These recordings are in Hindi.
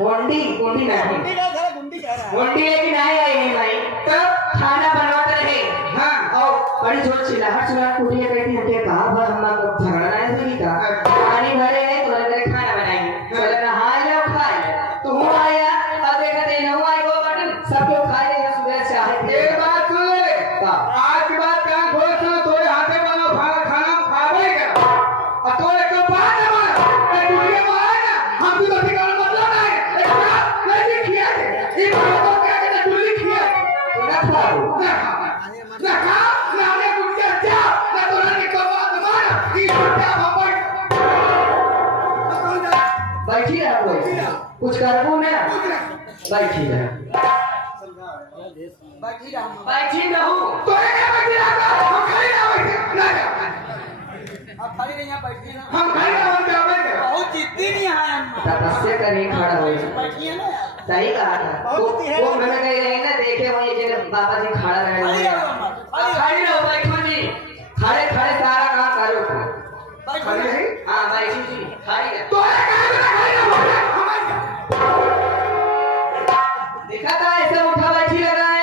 गोंडी गोंडी नहीं गुंडी का था, गुंडी कह रहा है। गोंडी लेकिन नहीं आई है भाई तब खाना बनवाते रहे हाँ और बड़ी जोर चिल्लाहट सुना कुटिया कहती है कहा भर हम लोग झगड़ा नहीं हुई का पानी भरे हैं तो लगे खाना बनाएंगे चले नहाए लो खाए तो हूँ आया अब देखा दे न हुआ को बटन सब लोग खाए हैं सुबह से आए एक बात सुन ले आज की बात क्या खोल सुन तोरे हाथे बना खाना खावे क्या और तोरे को बात है मारा ए दुनिया में आए ना हम भी तो ठिकाना मतलब नहीं एक बात नहीं किया ये बात तो क्या कहते दुली किया तो ना खाओ ना खा ना ने कुछ क्या ना तो ना को बात मारा ये क्या बाबा बैठी रहा कोई कुछ करबो ना बैठी रहा बैठी रहूं तोरे क्या बैठी रहा हम खाली ना बैठे ना अब खाली नहीं यहाँ बैठी ना। हम खाली ना बैठे बहुत जिद्दी नहीं है हम। तपस्या करने खड़ा हो बैठी है ना यार। सही कहा था वो मैंने कही रही ना देखे वही जगह बाबा जी खड़ा रहे खाली रहो मत, खाली रहो। खड़ी रहो बैठो जी खड़े खड़े सारा काम करो बैठी खाली है। नहीं हाँ बैठी जी खड़ी रहो तोरे क्या खाली ना बैठे देखा था ऐसे उठा बैठी लगा है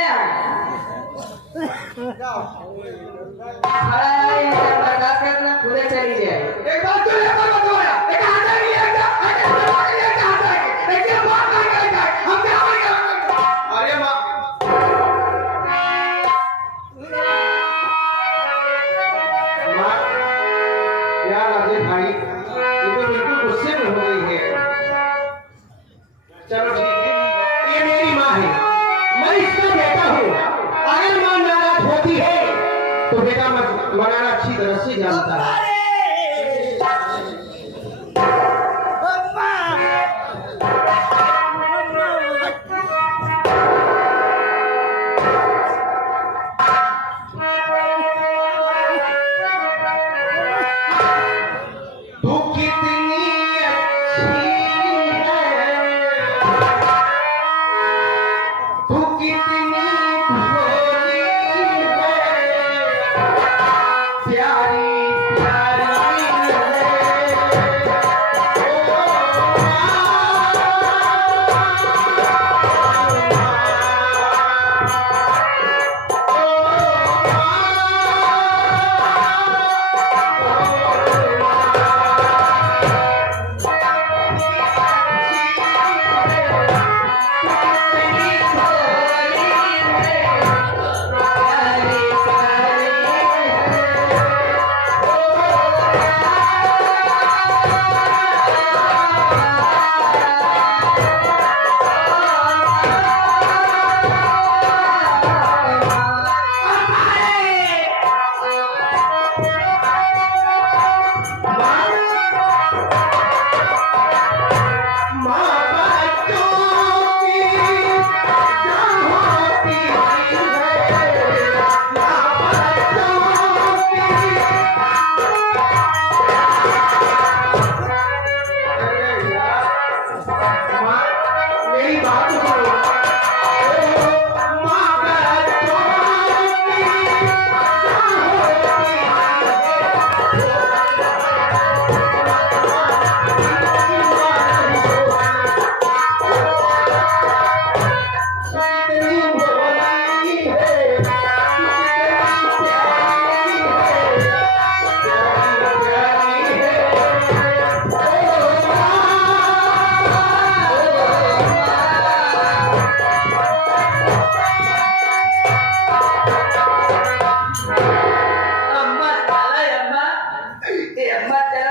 खड़ा है ऐसे बर्दाश्त करना खुदे चली जाए एक बात तो ये पर बताया एक हाथ है ये एक हाथ है एक ये बात नहीं है हम क्या अरे मां मां यार अजय भाई ये तो बिल्कुल गुस्से में हो गई है चलो ठीक है ये मेरी मां है मैं इसका बेटा हूं अगर मां नाराज होती है तो बेटा मनाना अच्छी तरह से जानता है तू कितनी अच्छी है तू कितनी भोली है प्यारी प्यारी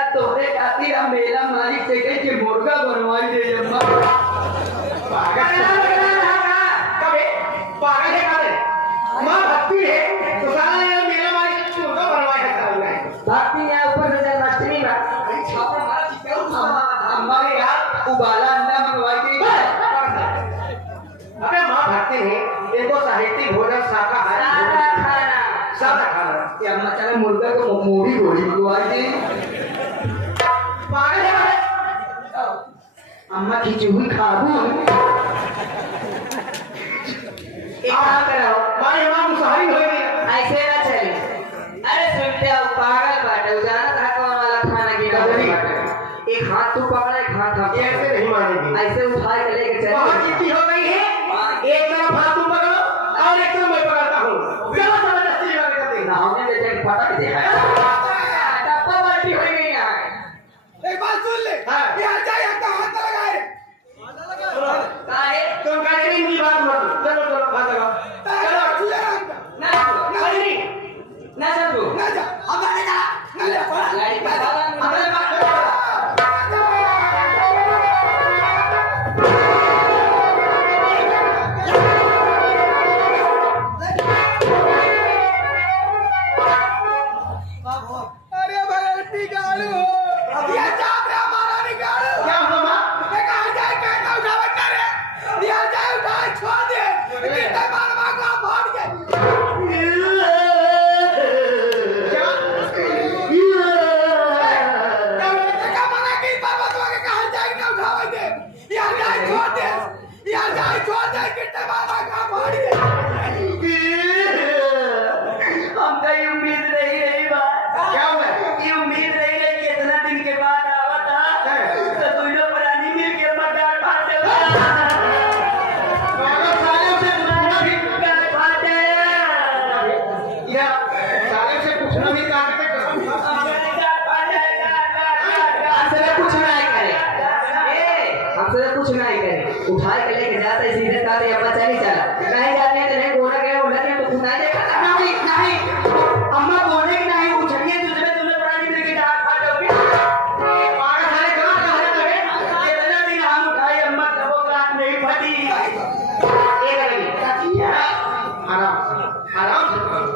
मेरा मालिक से कहे कि मुर्गा बनवाई दे अम्मा पागल है मां भक्ति है तो साला ये मेरा मालिक मुर्गा बनवाया है भक्ति यहाँ ऊपर से जन्माष्टमी बा छापा मारा चिकन अम्मा ने यार उबाला अंडा मंगवाई थी अबे मां भक्ति है देखो साहित्यिक भोजन शाकाहारी खाना सादा खाना ये अम्मा चले मुर्गा को मोड़ी गोली मंगवाई थी पागल है अम्मा खिंची हुई खाबू एक काम करो मां मां मुसाहिब हो गई ऐसे ना चले अरे सुनते हो पागल बाटे जाना था कौन वाला खाना की एक हाथ तू पकड़ा एक हाथ हम ऐसे नहीं मानेगी ऐसे उठा के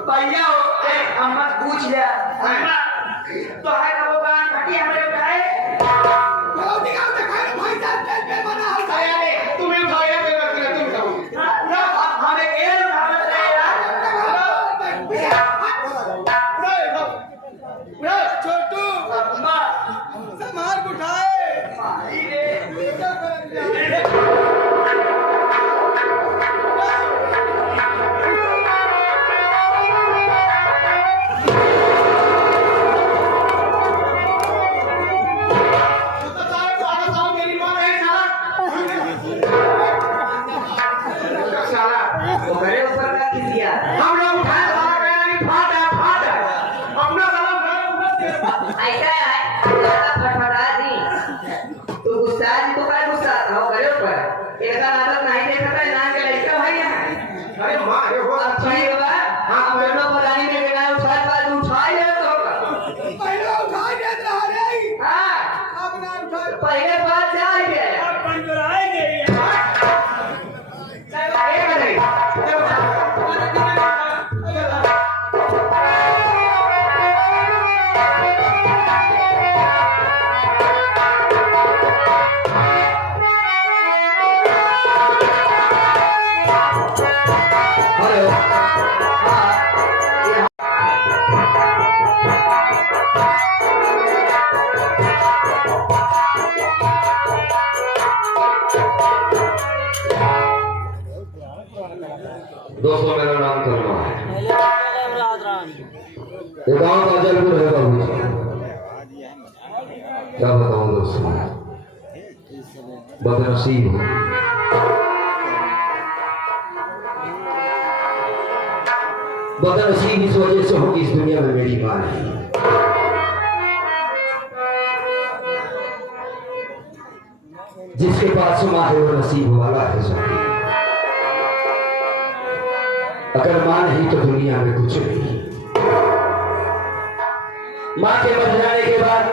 भैया हो ए अम्मा पूछ लिया अम्मा तो है ना वो गान फटी हमरे उठाए जाओ दिखाओ दिखाओ भाई साहब चल पे बना हल आया रे तुम्हें उठाया तुम उठाओ ना हमें केल उठावे रे यार छोटू अम्मा संभाल उठाए भाई रे वो घरे ऊपर का किस दिया हम लोग उठाए सारा गया नहीं फाटा फाटा अपना साला ऐसा है फटफटा जी तू गुस्सा जी तो काय गुस्सा था वो घरे ऊपर इसका नाटक नहीं देखा था ना के लड़का भाई है अरे मां ये हो अब भाई बाबा हां दोनों परानी में गया उठा पास उठा ले तो पहले उठा दे रहा रे हां अपना उठा पहले बात जा गया एक नहीं हेलो दोस्तों मेरा नाम कर्मा है ये गांव काजलपुर है बाबू क्या बताऊं दोस्तों बदनसीब हूँ बदनसीब इस वजह से हूँ कि इस दुनिया में मेरी मां नहीं जिसके पास मां है वो नसीब वाला है सबकी अगर मां नहीं तो दुनिया में कुछ नहीं मां के मर जाने के बाद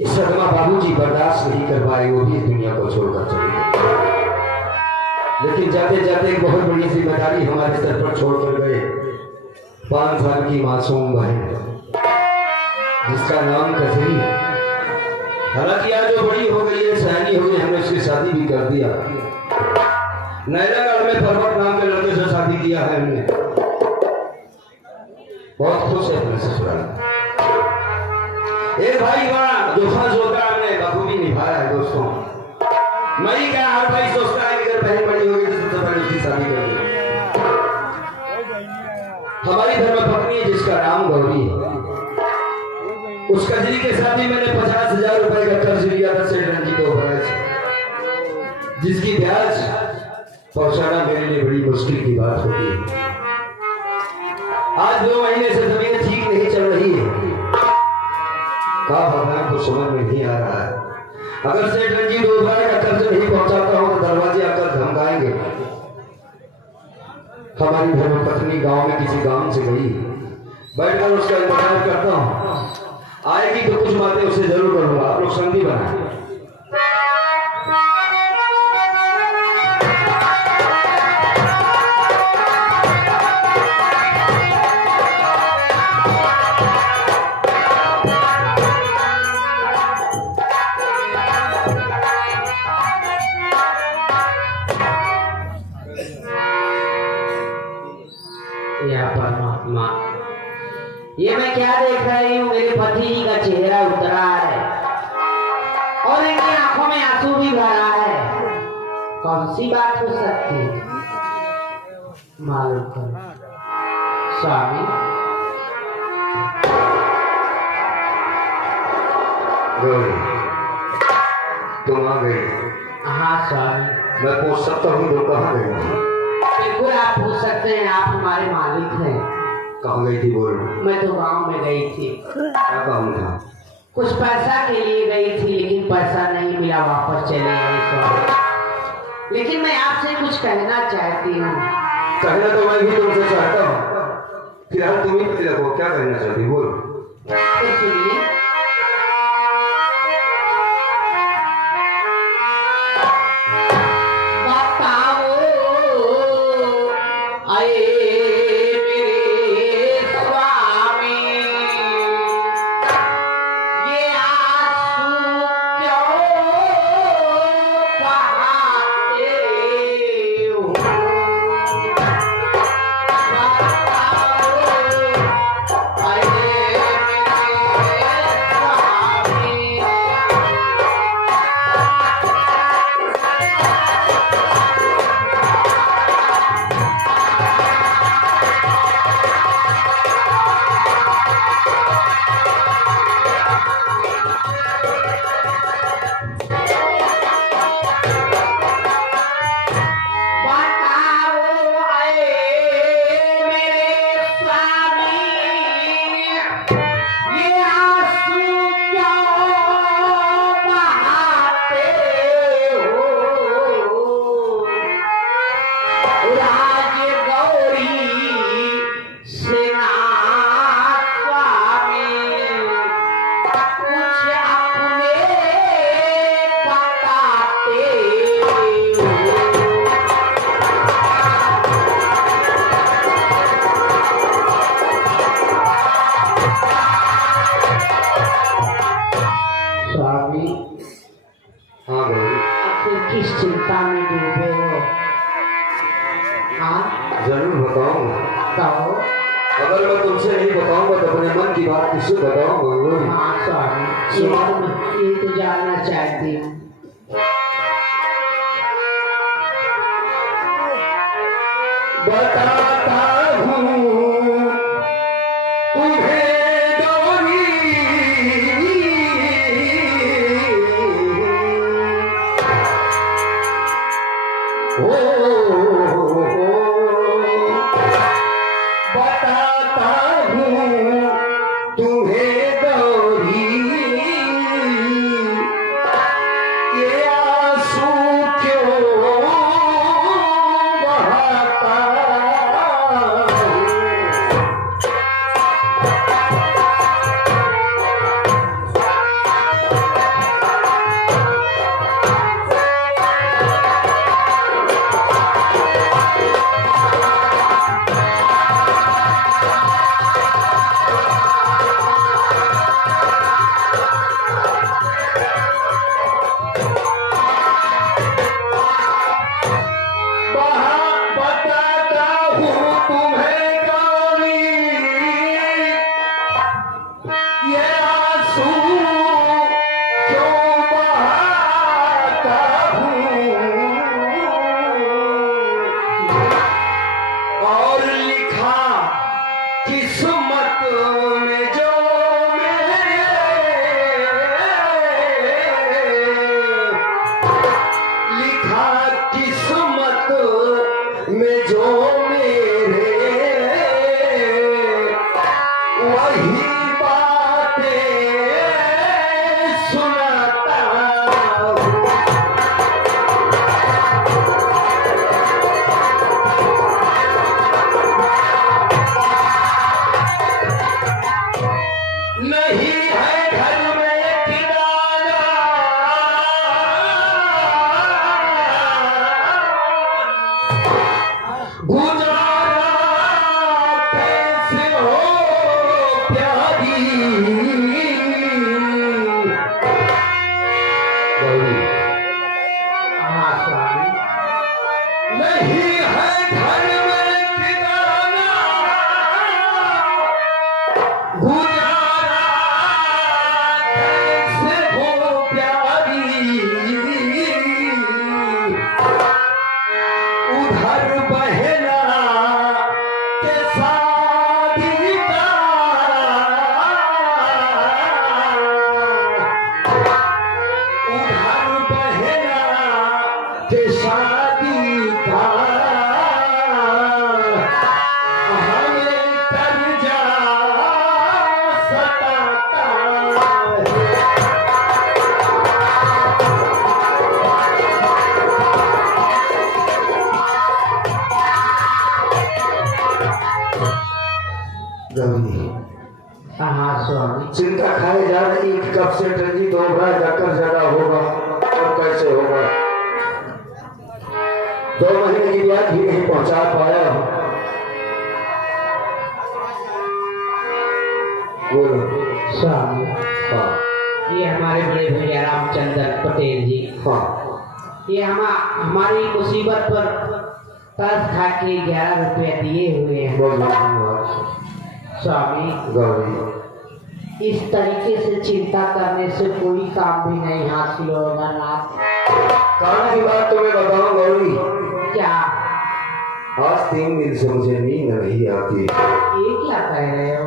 इस सदमा बाबूजी बर्दाश्त नहीं कर पाए वो भी इस दुनिया को छोड़कर चले गए लेकिन जाते जाते एक बहुत बड़ी जिम्मेदारी हमारे सर पर छोड़कर गए 5 साल की मासूम बहन जिसका नाम कजरी है हालांकि आज जो बड़ी हो गई है सयानी हो गई हमने उसकी शादी भी कर दिया नैनागढ़ में पर्वत नाम के लड़के से शादी किया है हमने बहुत खुश है अपने ससुराल एक भाई बड़ा जो फर्ज होता है हमने बखूबी निभाया है दोस्तों मैं ही क्या हर भाई सोचता है कि अगर बहन बड़ी होगी तो सबसे पहले उसकी शादी कर दी हमारी धर्मपत्नी है जिसका नाम गौरी है उस कजरी के साथ ही मैंने 50,000 रुपए का कर्ज लिया था सेठ रंजी को जिसकी ब्याज पहुंचाना मेरे लिए बड़ी मुश्किल की बात होती है आज 2 महीने से तबीयत ठीक नहीं चल रही है कहा भगवान को समझ में नहीं आ रहा है अगर सेठ रंजीत दोबारा का कर्ज नहीं पहुंचाता हूं तो दरवाजे आकर धमकाएंगे हमारी धर्मपत्नी गांव में किसी गांव से गई बैठकर उसका इंतजार करता हूं आएगी तो कुछ बातें उसे जरूर करूंगा आप लोग संधि बनाए या परमात्मा ये मैं क्या देख रही हूँ मेरे पति जी का चेहरा उतरा है और इनकी आंखों में आंसू भी भरा है कौन सी बात हो सकती है मालूम करो स्वामी गौरी तुम आ गई हाँ स्वामी मैं पूछ सकता हूँ तो कहाँ गई बिल्कुल आप पूछ सकते हैं आप हमारे मालिक हैं कहाँ गई थी बोल मैं तो गांव में गई थी क्या काम था कुछ पैसा के लिए गई थी लेकिन पैसा नहीं मिला वापस चले गई स्वामी लेकिन मैं आपसे कुछ कहना चाहती हूँ कहना तो मैं भी तुमसे चाहता हूँ फिलहाल तुम ही पति लगो क्या कहना चाहती बोल तो सुनिए बताओ आए मेरे हाँ गौरी, आखिर किस चिंता में डूबे हो? हाँ जरूर बताऊंगा। कहो। अगर मैं तुमसे नहीं बताऊंगा तो अपने मन की बात किससे बताऊंगा गौरी? हाँ स्वामी, ये तो जानना चाहती हूँ। बताता हूँ तुम्हें गौरी, बताता हूँ तुम्हें गौरी, ये आंसू क्यों बहाता हूँ? बताता हूँ तुम्हें गौरी, ये आंसू क्यों बहाता हूँ? और लिखा किस्मत में जो लिखा किस्मत में जो मेरे, वही बातें सुनाता हूँ। नहीं है घर में ठिकाना, गुजारा कैसे हो प्यारी? गौरी, हाँ स्वामी। नहीं है घर में ठिकाना, गुजारा कैसे हो प्यारी? उधर बहना के शादी का, उधर बहना के शादी का हमें कर्जा सताता है। गौरी, हाँ स्वामी। चिंता खाए जा रही कि कब से ट्रेजिक होगा, जाकर ज्यादा होगा और कैसे होगा। 2 महीने की बात भी नहीं पहुंचा पाया। बोलो। स्वामी, हाँ ये हमारे बड़े भैया रामचंद्र पटेल जी, हाँ, ये हमारी मुसीबत पर तरस खा के 11 रुपये दिए हुए हैं। बहुत धन्यवाद स्वामी, गौरी। इस तरीके से चिंता करने से कोई काम भी नहीं हासिल होगा नाथ। काम की बात तो मैं बताऊं गौरी, क्या? आज 3 दिन से मुझे नींद नहीं आती। ये क्या कह रहे हो?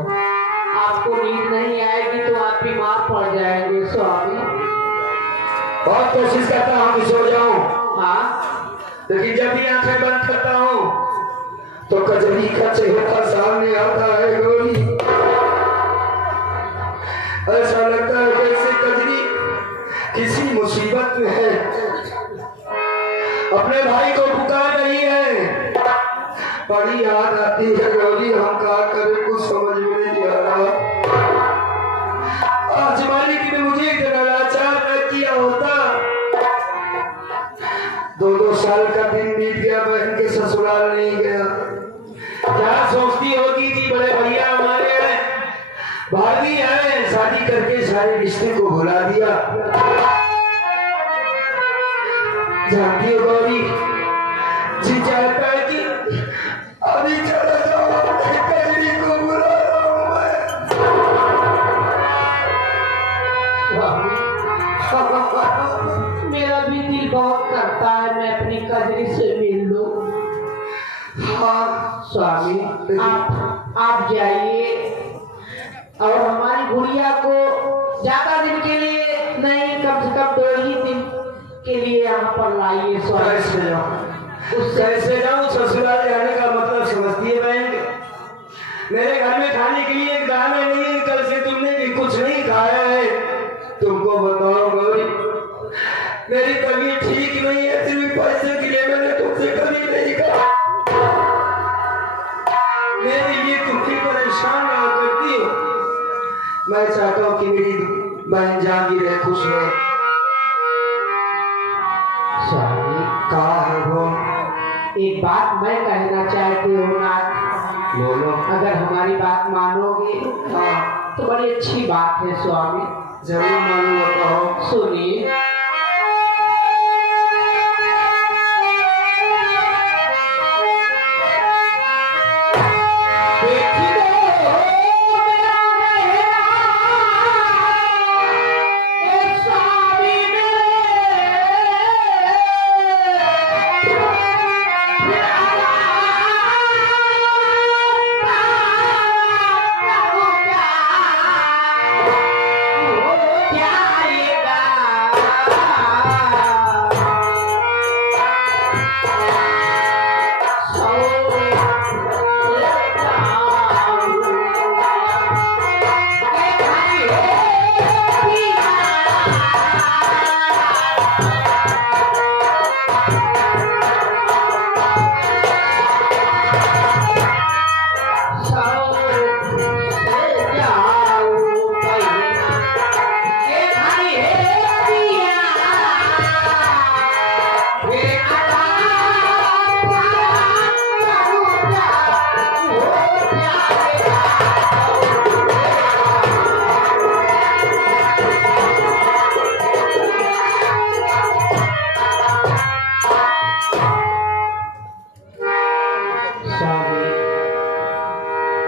आप आपको नींद नहीं आएगी तो आप बीमार पड़ जाएंगे स्वामी। बहुत कोशिश करता हूँ कि सो जाऊं, हाँ, लेकिन जब भी आंखें बंद करता हूँ तो कजरी का चेहरा सामने आता है गोरी। ऐसा लगता है जैसे कजरी किसी मुसीबत में है, अपने भाई को पुकार रही है। बड़ी याद आती है गौरी, हम क्या करें कुछ समझ में नहीं आ रहा। आज मालिक ने मुझे इतना लाचार न किया होता। 2-2 साल का दिन बीत गया, बहन के ससुराल नहीं गया। क्या सोचती होगी कि बड़े भैया हमारे हैं, भाभी हैं, शादी करके सारे रिश्ते को भुला दिया। जानती हो गौरी, जी चाहता है कि अभी चला जाओ, कजरी को बुला रहा हूं मैं। मेरा भी दिल बहुत करता है मैं अपनी कजरी से मिल लूं। हाँ स्वामी, आप जाइए और हमारी गुड़िया को ज्यादा दिन के लिए नहीं, कम से कम 2 ही दिन के लिए यहाँ पर लाइए स्वामी। कैसे जाऊं? ससुराल जाने का मतलब समझती है बहन? मेरे घर में खाने के लिए दाना नहीं है, कल से तुमने भी कुछ नहीं खाया है। तुमको बताओ गौरी, मेरी तबीयत ठीक नहीं है, सिर्फ पैसे के लिए मैंने तुमसे कभी नहीं कहा। मेरे लिए तुम भी परेशान रहा करती हो। मैं चाहता हूँ कि मेरी बहन जागी रहे, खुश रहे। स्वामी, कहा है वो? एक बात मैं कहना चाहती हूँ नाथ, बोलो। अगर हमारी बात मानोगे हाँ, तो बड़ी अच्छी बात है स्वामी। जरूर मालूम बताओ। सुनिए।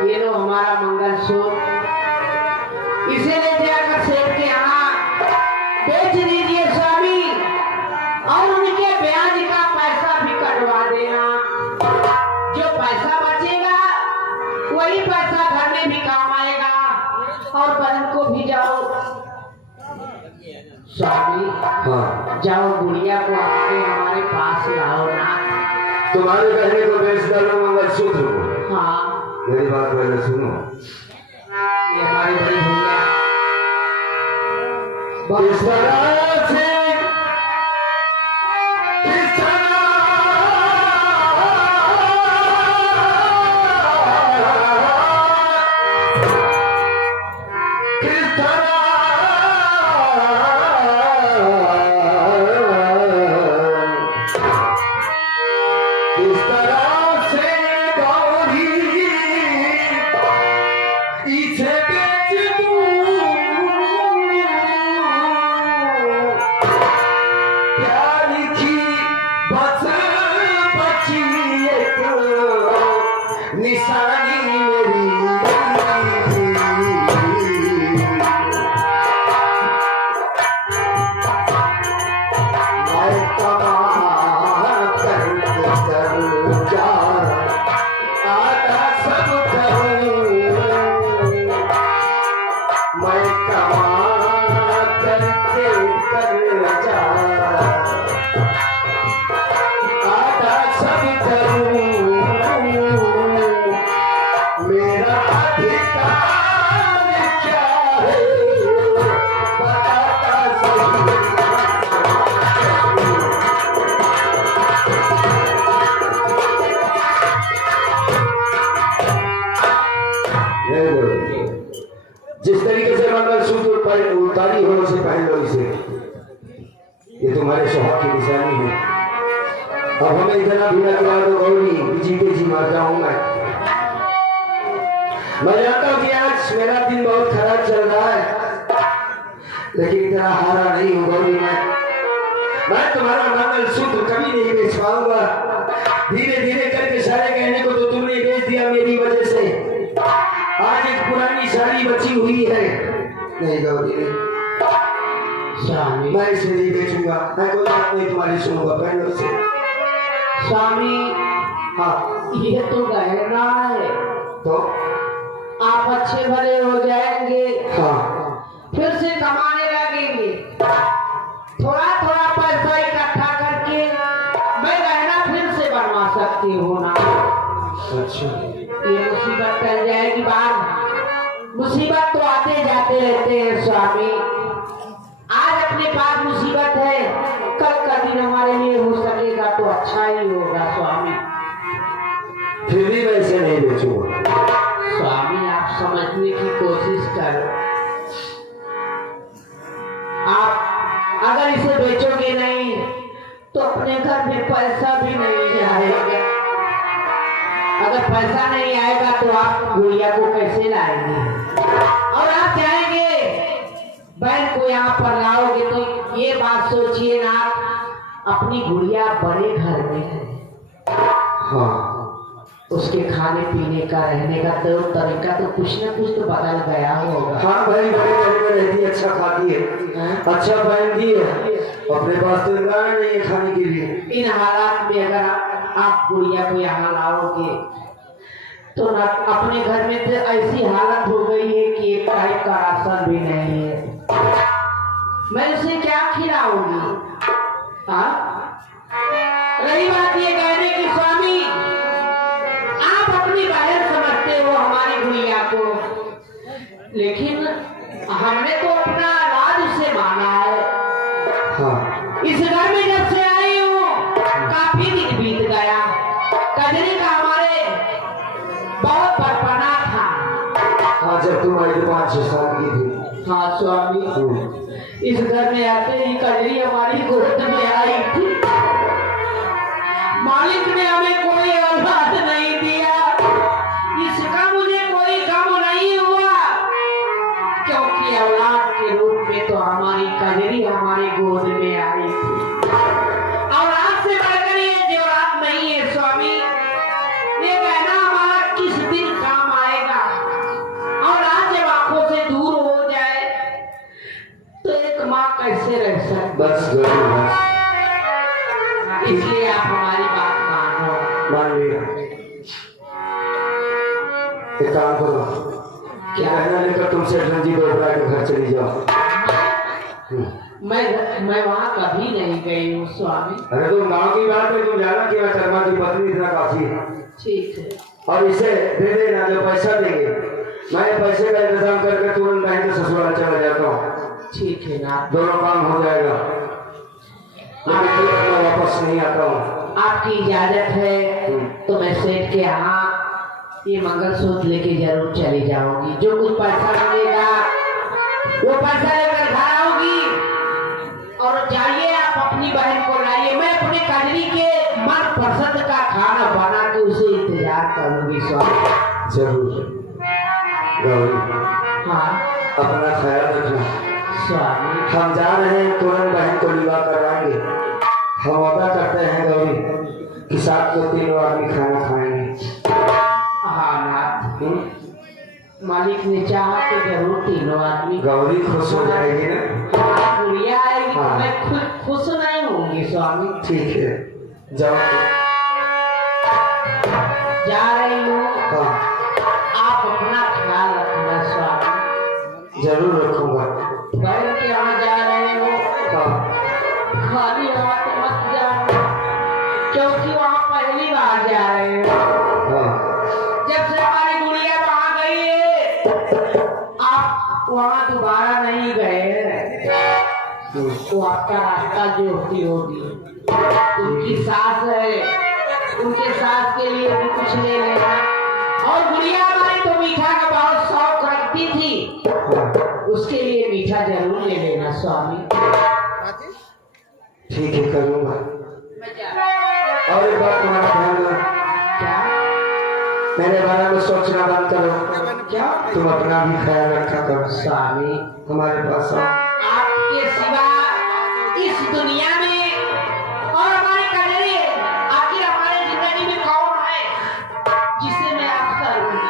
ये लो हमारा मंगलसूत्र, इसे ले जाकर सेठ के यहाँ बेच दीजिए स्वामी, और उनके ब्याज का पैसा भी कटवा देना। जो पैसा बचेगा वही पैसा घर में भी काम आएगा, और बहन को भी जाओ स्वामी, हाँ, जाओ गुड़िया को हमारे पास लाओ ना। तुम्हारे कहने को बेच डालो मंगलसूत्र को। हाँ, मेरी बात पहले सुनो। ये हमारे बड़े भैया किस तरह से, किस तरह, किस तरह, किस तरह से गौरी इसे बेच दूं, प्यार की बस बची एक निशानी मेरी। मैं तबाह कर जा आता सब कहूं, उतारी हो उसे पहन लो इसे, ये तुम्हारे स्वभाव की निशानी है। अब हमें इतना भी न करा दो गौरी, जीते जी मर जाऊं मैं जानता हूँ कि आज मेरा दिन बहुत खराब चल रहा है, लेकिन इतना हारा नहीं हूँ गौरी। मैं तुम्हारा मंगल सूत्र कभी नहीं बेच पाऊंगा। धीरे धीरे करके सारे कहने को तो तुमने बेच दिया मेरी वजह से। आज एक पुरानी साड़ी बची हुई है। नहीं गौरी स्वामी, मैं इसे नहीं बेचूंगा, मैं कोई बात नहीं तुम्हारी सुनूंगा, पहन लो इसे। स्वामी हाँ ये तो गहना है, तो आप अच्छे भले हो जाएंगे, हाँ फिर से कमाने लगेंगे। थोड़ा थोड़ा पैसा इकट्ठा करके मैं गहना फिर से बनवा सकती हूँ ना। अच्छा ये मुसीबत टल जाएगी बाद। मुसीबत तो आते जाते रहते हैं स्वामी। आज अपने पास मुसीबत है, कल का दिन हमारे लिए हो सकेगा तो अच्छा ही होगा स्वामी। फिर भी मैं इसे नहीं बेचूंगा। स्वामी आप समझने की कोशिश करो। आप अगर इसे बेचोगे नहीं तो अपने घर में पैसा भी नहीं आएगा। अगर पैसा नहीं आएगा तो आप गुड़िया को कैसे लाएंगे? और आप जाएंगे बहन को यहाँ पर लाओगे तो ये बात सोचिए ना, अपनी गुड़िया बड़े घर में है, हाँ उसके खाने पीने का रहने का तो तरीका तो कुछ न कुछ तो बदल गया होगा। हाँ भाई, बड़े घर में रहती है, अच्छा खाती है, अच्छा पहनती है, अपने पास तो इंतजार नहीं है खाने के लिए। इन हालात में अगर आप गुड़िया को यहाँ लाओगे तो ना अपने घर में तो ऐसी हालत हो गई है कि एक टाइप का राशन भी नहीं है। मैं उसे क्या खिलाऊंगी? हाँ, रही बात ये कहने की स्वामी, आप अपनी बहन समझते हो हमारी गुड़िया को, लेकिन हमने तो अपना राज उसे माना है। हाँ इस घर में जब से आई हूँ काफी दिन बीत गया। कजरी का हमारे बहुत बचपना था। हाँ, जब तुम आई 5-6 साल की थी। हाँ स्वामी, इस घर में आते ही कजरी हमारी गोद में आई थी। मालिक ने हमें कोई औलाद नहीं दिया, इसका मुझे कोई गम नहीं हुआ, क्योंकि औलाद के रूप में तो हमारी कजरी हमारी गोद में आई थी। औलाद से बढ़कर ये जेवरात नहीं है स्वामी। ये कहना हमारा किस दिन काम आएगा? औलाद जब आंखों से दूर हो जाए तो एक माँ कैसे रह सकती? बस बस इसलिए आप हमारी बात मानो। मान लिया। एक काम करो, क्या कहना लेकर तुमसे रंजीत ओबरा के घर चली जाओ। मैं वहाँ कभी नहीं गई हूँ स्वामी। अरे तुम गांव की बात है, तुम जाना कि मैं शर्मा की पत्नी इतना काफी है। ठीक है, और इसे दे देना जो पैसा देंगे, मैं पैसे का इंतजाम करके तुरंत बहन के ससुराल चला जाता हूँ। ठीक है ना, दोनों काम हो जाएगा, लेकिन मैं वापस नहीं आता हूँ। आपकी इजाजत है तो मैं सेठ के यहाँ ये मंगलसूत्र लेके जरूर चली जाऊंगी। जो कुछ पैसा मिलेगा वो पैसा लेकर घर आऊंगी, और जाइए आप अपनी बहन को लाइए। मैं अपने कजरी के मन पसंद का खाना बना के उसे इंतजार करूंगी स्वामी। जरूर गौरी, हाँ अपना ख्याल रखना स्वामी। हम जा रहे हैं, तुरंत बहन को विवाह करवाएंगे। हम वादा करते हैं गौरी कि साथ को 3 आदमी खाना खाएंगे। हाँ नाथ, मालिक ने चाहा तो जरूर 3 आदमी। गौरी खुश हो जाएगी ना? गुड़िया आएगी तो हाँ। मैं खुद खुश नहीं होंगी स्वामी। ठीक है, जाओ। जा रही हूँ, हाँ आप अपना ख्याल रखना स्वामी। जरूर रखूंगा। बहन के यहाँ जा रहे हो, हाँ खाली हाथ मत जाना, क्योंकि वहाँ पहली बार जा रहे हो। हाँ जब से हमारी गुड़िया वहाँ गई है आप वहाँ दोबारा नहीं गए, तो आपका रास्ता जो होती होगी। उनकी सास है, उनके सास के लिए भी कुछ ले लेना। और गुड़िया हमारी तो मीठा का बहुत शौक रखती थी, उसके लिए मीठा स्वामी। ठीक है करूँगा। मैं जा और एक बात तुम्हारा ध्यान दो, क्या मेरे बारे में सोचना बंद करो। क्या तुम अपना भी ख्याल रखा करो। स्वामी? हमारे पास आओ। आपके सिवा इस दुनिया में और हमारे कजरी आखिर हमारे जिंदगी में कौन है जिसे मैं आपका रूंगी?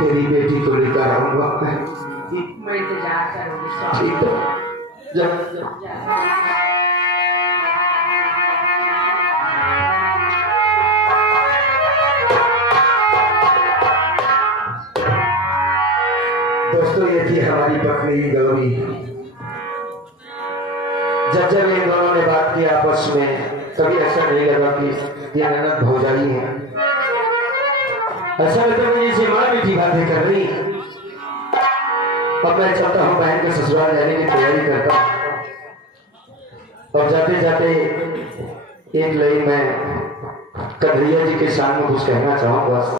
तेरी बेटी को लेकर आऊंगा मैं। मैं इंतजार करूंगी स्वामी। ठीक है जब दोस्तों ये थी हमारी पत्नी गौरी। जब जब इन दोनों ने बात की आपस में, कभी ऐसा नहीं लगा कि ये ननद भौजाई है। ऐसा लगता है जैसे माँ मीठी बातें कर रही। अब मैं चाहता हूँ बहन के ससुराल जाने की तैयारी करता हूँ। और जाते जाते एक लाइन मैं कन्हैया जी के सामने कुछ कहना चाहूँगा।